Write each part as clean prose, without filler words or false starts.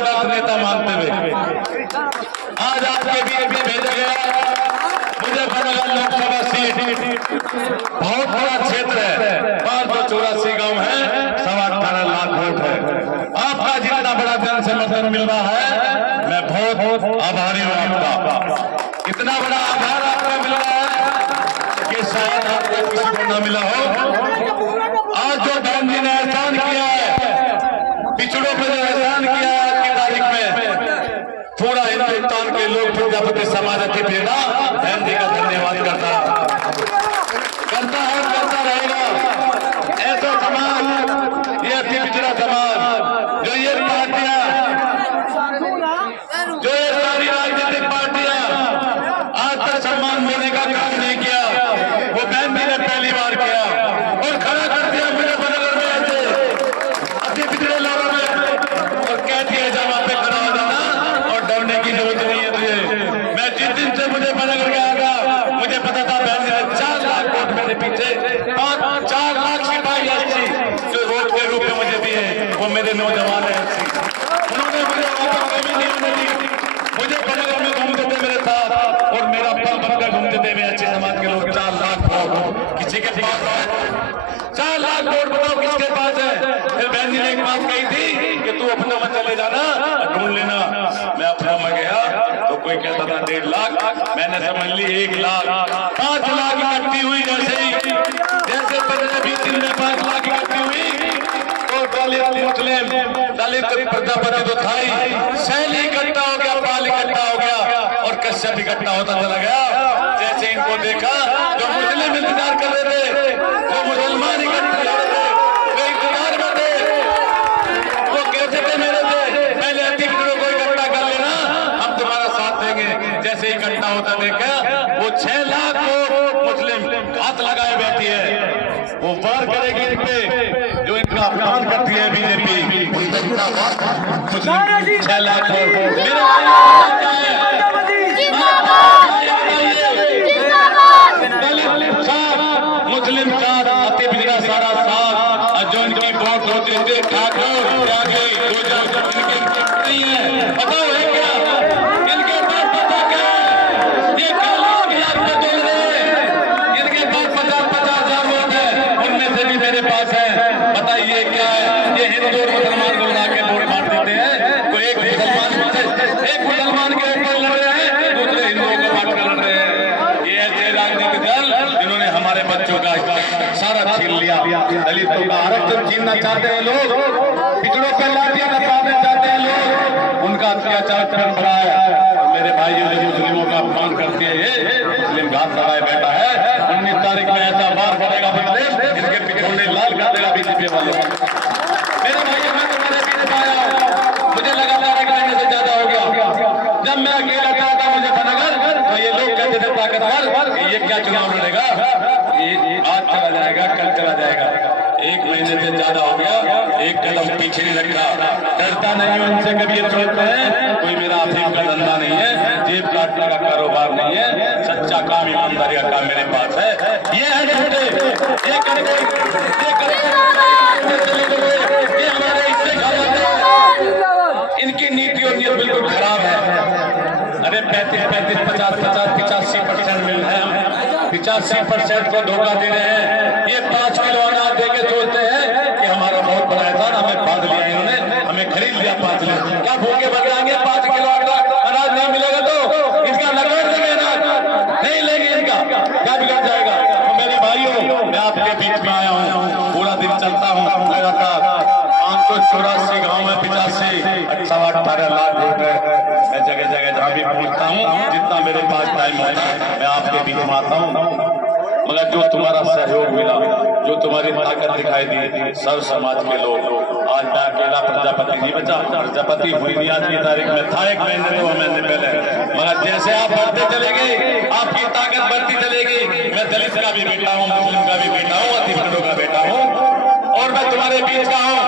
आदर्श नेता मानते हुए आज आपके बीच भेजा गया मुजफ्फरनगर लोकसभा सीट बहुत बड़ा क्षेत्र है, 584 गांव है, 18.25 लाख वोट है। आपका जितना बड़ा जन समर्थन मिल रहा है, मैं बहुत आभारी हूँ आपका। इतना बड़ा आभार आपका मिल रहा है कि शायद आपको किसी को न मिला हो। आज जो बहन जी ने एहसान किया है, पिछड़ों पर जो एहसान किया है आज की तारीख में, पूरा हिंदुस्तान के लोग प्रजापति समाज अति प्रेरणा बहन जी का धन्यवाद करता है और करता रहेगा। ऐसा समाज, ये अति पिछड़ा समाज, जो ये पार्टियां, जो ये सारी राजनीतिक पार्टियां आज तक सम्मान देने का काम नहीं किया, वो बहन जी ने पहली बार किया और खड़ा कर दिया मुजफ्फरनगर में ऐसे अति पिछड़े लोगों में, और कह दिया जा वहां पे खड़ा हो जाना और डरने की जरूरत नहीं है तुझे। मैं जिस दिन से मुजफ्फरनगर गया था, मुझे पता था बहन जी ने 4 लाख वोट मेरे पीछे, 4 लाख सिपाही ऐसी जो वोट के रूप में मुझे दिए, वो मेरे नौजवान है ऐसी। उन्होंने मुझे वहां पर कभी नहीं होने दी, मुझे बनगर में घूमते थे मेरे साथ और मेरा पल बनकर घूमते थे मेरे अच्छे समाज के लोग। 4 लाख वोट किसी के पास है? 4 लाख वोट बताओ किसके पास है? फिर बहन जी ने एक बात कही थी कि तू अपना मत चले जाना, ढूंढ लेना। मैं अपना में गया तो कोई कहता था 1.5 लाख, मैंने समझ ली 1 लाख, 5 लाख इकट्ठी हुई। जैसे 15-20 दिन में 5 लाख इकट्ठी हुई तो दलित मुस्लिम दलित प्रजापति तो था ही, शैली इकट्ठा हो गया, पाल इकट्ठा हो गया और कश्यप इकट्ठा होता चला गया। जैसे इनको देखा, जो मुस्लिम इंतजार कर रहे थे, जो मुसलमान इकट्ठे हो रहे थे, वो इंतजार में थे, वो कहते थे मेरे से पहले अति पिछड़ों को इकट्ठा कर लेना, हम तुम्हारा साथ देंगे। जैसे इकट्ठा होता देखा, वो 6 लाख को मुस्लिम हाथ लगाए बैठी है। वो वार करेगी इन पे जो इनका अपमान करती है बीजेपी, मुस्लिम 6 लाख मुस्लिम साथ अति पिछड़ा सारा साथ, जो इनकी वोट होते थे ठाकुर त्यागी नहीं है, पता है क्या इनके पास? पता क्या है? ये काले हजार पे चल रहे हैं, इनके पास 50-50 हजार वोट है, उनमें से भी मेरे पास है। बताइए क्या है? ये हिंदू और मुसलमान को मिला के वोट मार देते हैं। तो एक मुसलमान के ऊपर लड़ रहे हैं, दूसरे हिंदुओं को बांट कर लड़ रहे हैं। ये ऐसे राजनीतिक दल जिन्होंने हमारे बच्चों का सारा छीन लिया। दलितों का आरक्षण छीनना चाहते हैं लोग, पिछड़ों पर लाठियां बरसाना चाहते हैं लोग, उनका अत्याचार कर बढ़ा है। मेरे भाइयों ने मुस्लिमों का अपमान करते हैं, ये मुस्लिम घाट लगाए बैठा है। 19 तारीख में ऐसा मार पड़ेगा प्रदेश, जिनके पिछड़े लाल कर देगा बीजेपी वाले। मेरे भाइयों में तुम्हारे बीच आया, मुझे लगा था 1 महीने से ज्यादा हो गया। जब मैं अकेला था मुजफ्फरनगर, तो ये लोग कहते थे ताकतवर, ये क्या चुनाव लड़ेगा, ये आज चला जाएगा, कल चला जाएगा। 1 महीने से ज्यादा हो गया, एक कदम पीछे नहीं रखा। डरता नहीं हूं इनसे, कभी ये सोचते हैं कोई मेरा अफीम का धंधा नहीं है, जेब काटने का कारोबार नहीं है, सच्चा काम ईमानदारी का काम मेरे पास है। ये है झूठे, ये करते ये हमारे इससे खाते, इनकी नीति और नीयत बिल्कुल खराब है। अरे 35, 50, 85% मिल रहे हैं, 85% को धोखा दे रहे हैं। ये 5 किलो अनाज दे के सोचते हैं कि हमारा बहुत बड़ा एहसान, हमें बांध लिया इन्होंने, हमें खरीद लिया 5 किलो। क्या भूखे बन जाएंगे? 5 किलो अनाज नहीं मिलेगा तो इनका लगभग देंगे अनाज नहीं लेंगे, इनका क्या बिगड़ जाएगा? तो मेरे भाइयों, मैं आपके बीच में आया हूँ, पूरा दिन चलता हूँ लगातार। 584 गाँव में 85-18 लाख वोट है। मैं जगह जगह जहाँ भी पहुँचता हूँ, जितना मेरे पास टाइम होता है मैं आपके बीच में आता हूँ। मगर जो तुम्हारा सहयोग मिला, जो तुम्हारी ताकत दिखाई दी, सब समाज के लोग, आज मैं अकेला प्रजापति नहीं बचा, प्रजापति हुई नहीं आज की तारीख में था 1 महीने 2 महीने पहले। मगर जैसे आप बढ़ते चलेंगे, आपकी ताकत बढ़ती चलेगी। मैं दलित का भी बेटा हूँ, मुस्लिम का भी बेटा हूँ, अति पिछड़ों का बेटा हूँ, और मैं तुम्हारे बीच का हूँ,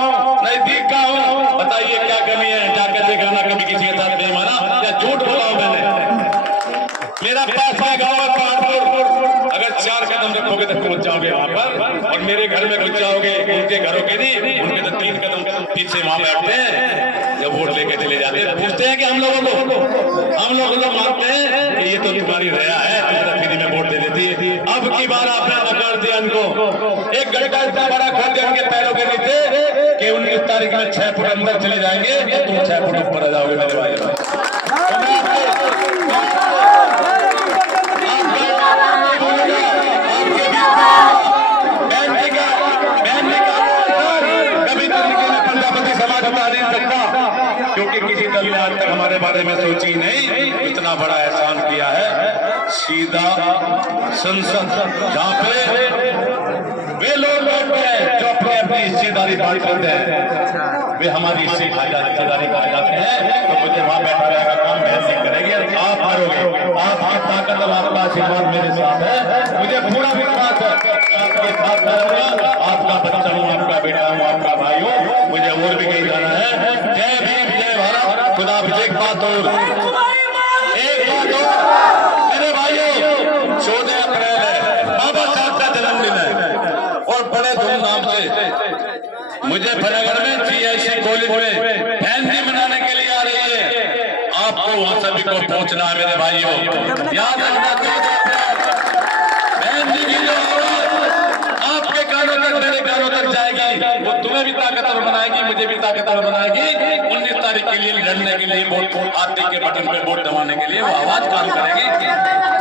नजदीक का हूँ। बताइए क्या कमी है? जाकर देख लेना कभी किसी के साथ बेईमाना या झूठ बोला हूं मैंने। मेरा पास का गाँव है पहाड़पुर, अगर 4 कदम रखोगे तो पहुंच जाओगे वहां पर, और मेरे घर में घुस जाओगे, उनके घरों के नहीं, उनके तो 3 कदम पीछे वहां बैठते हैं, जब वोट लेके चले जाते जाते हैं, पूछते हैं कि हम लोग मानते हैं कि ये तो तुम्हारी रया है, तुम्हारा फ्री में वोट दे देती है। अब की बार आपने नकार दिया इनको, एक गड्ढा इतना बड़ा खोद दिया इनके पैरों के नीचे कि 19 तारीख में 6 फुट अंदर चले जाएंगे तो तुम 6 फुट ऊपर आ जाओगे मेरे भाई। क्योंकि किसी दल ने आज तक हमारे बारे में सोची नहीं, इतना बड़ा एहसान किया है। सीधा संसद जहाँ पे वे लोग बैठते हैं जो अपनी अपनी हिस्सेदारी बांट करते हैं, वे हमारी हिस्सेदारी खा जाते हैं, तो मुझे वहां बैठा रहेगा काम महल नहीं करेगी। आप हारोगे, आप ताकत और आपका आशीर्वाद मेरे साथ है, मुझे पूरा विश्वास है आपके साथ रहूंगा। आपका बच्चा हूँ, आपका बेटा हूँ, आपका भाई हूँ, मुझे और भी कहीं जाना है। जय भीम, जय भारत, खुदा हाफिज़। एक बात और मेरे भाइयों, 14 अप्रैल है, बाबा साहब का जन्मदिन है और बड़े धूमधाम से मुझे फतेहगढ़ में GIC कॉलेज में फैंसी मनाने के लिए आ रही है। आपको वहां सभी को पहुंचना है मेरे भाइयों, याद रखना। फैंसी की जो आपके कानों तक, मेरे कानों तक जाएगी, वो तुम्हें भी ताकतवर बनाएगी, मुझे भी ताकतवर बनाएगी। 19 तारीख के लिए लड़ने के लिए, वोट आते के बटन पे वोट दबाने के लिए वो आवाज काम करेगी।